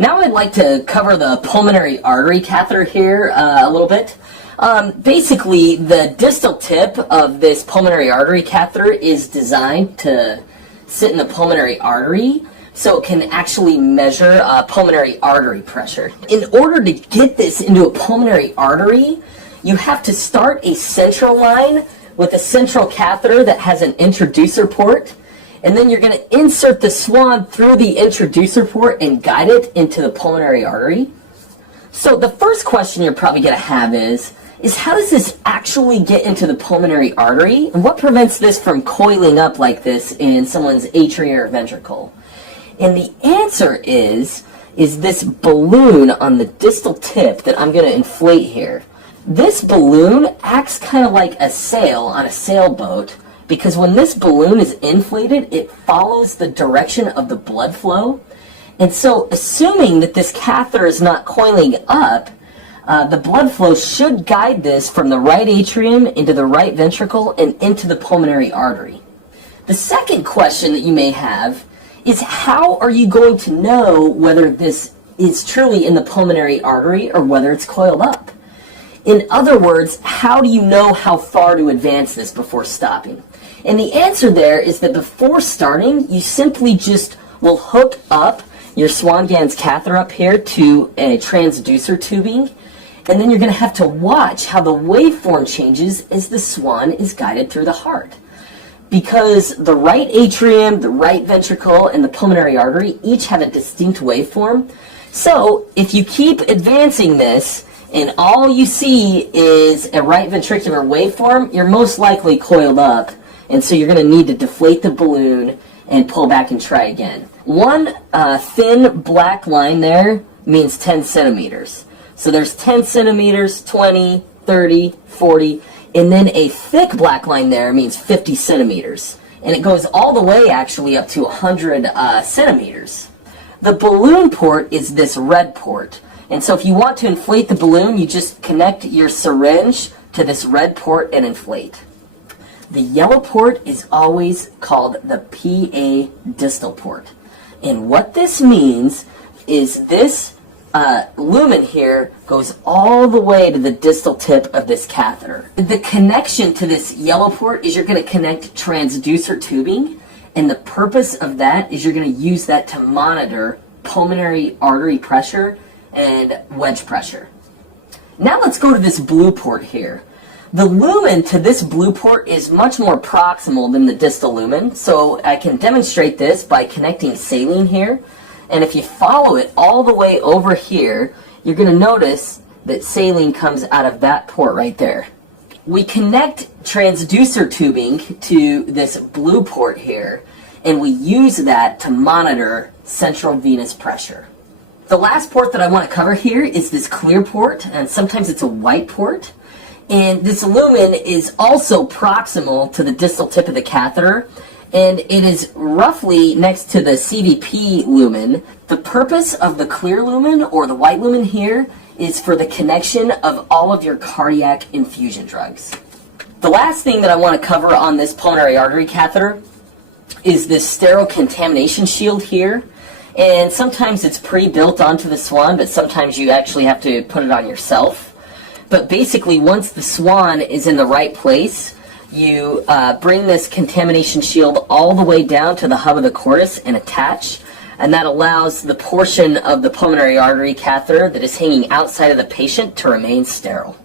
Now I'd like to cover the pulmonary artery catheter here a little bit. Basically, the distal tip of this pulmonary artery catheter is designed to sit in the pulmonary artery so it can actually measure pulmonary artery pressure. In order to get this into a pulmonary artery, you have to start a central line with a central catheter that has an introducer port, and then you're going to insert the Swan through the introducer port and guide it into the pulmonary artery. So the first question you're probably going to have is how does this actually get into the pulmonary artery, and what prevents this from coiling up like this in someone's atria or ventricle? And the answer is this balloon on the distal tip that I'm going to inflate here. This balloon acts kind of like a sail on a sailboat, because when this balloon is inflated, it follows the direction of the blood flow. And so, assuming that this catheter is not coiling up, the blood flow should guide this from the right atrium into the right ventricle and into the pulmonary artery. The second question that you may have is, how are you going to know whether this is truly in the pulmonary artery or whether it's coiled up? In other words, how do you know how far to advance this before stopping? And the answer there is that before starting, you simply just will hook up your Swan Ganz catheter up here to a transducer tubing, and then you're going to have to watch how the waveform changes as the Swan is guided through the heart. Because the right atrium, the right ventricle, and the pulmonary artery each have a distinct waveform. So if you keep advancing this and all you see is a right ventricular waveform, you're most likely coiled up, and so you're going to need to deflate the balloon and pull back and try again. One thin black line there means 10 centimeters. So there's 10 centimeters, 20, 30, 40, and then a thick black line there means 50 centimeters. And it goes all the way actually up to 100 centimeters. The balloon port is this red port. And so if you want to inflate the balloon, you just connect your syringe to this red port and inflate. The yellow port is always called the PA distal port. And what this means is this lumen here goes all the way to the distal tip of this catheter. The connection to this yellow port is you're going to connect transducer tubing, and the purpose of that is you're going to use that to monitor pulmonary artery pressure and wedge pressure. Now let's go to this blue port here. The lumen to this blue port is much more proximal than the distal lumen, so I can demonstrate this by connecting saline here. And if you follow it all the way over here, you're going to notice that saline comes out of that port right there. We connect transducer tubing to this blue port here, and we use that to monitor central venous pressure. The last port that I want to cover here is this clear port, and sometimes it's a white port. And this lumen is also proximal to the distal tip of the catheter, and it is roughly next to the CVP lumen. The purpose of the clear lumen, or the white lumen here, is for the connection of all of your cardiac infusion drugs. The last thing that I want to cover on this pulmonary artery catheter is this sterile contamination shield here. And sometimes it's pre-built onto the Swan, but sometimes you actually have to put it on yourself. But basically, once the Swan is in the right place, you bring this contamination shield all the way down to the hub of the cordis and attach, and that allows the portion of the pulmonary artery catheter that is hanging outside of the patient to remain sterile.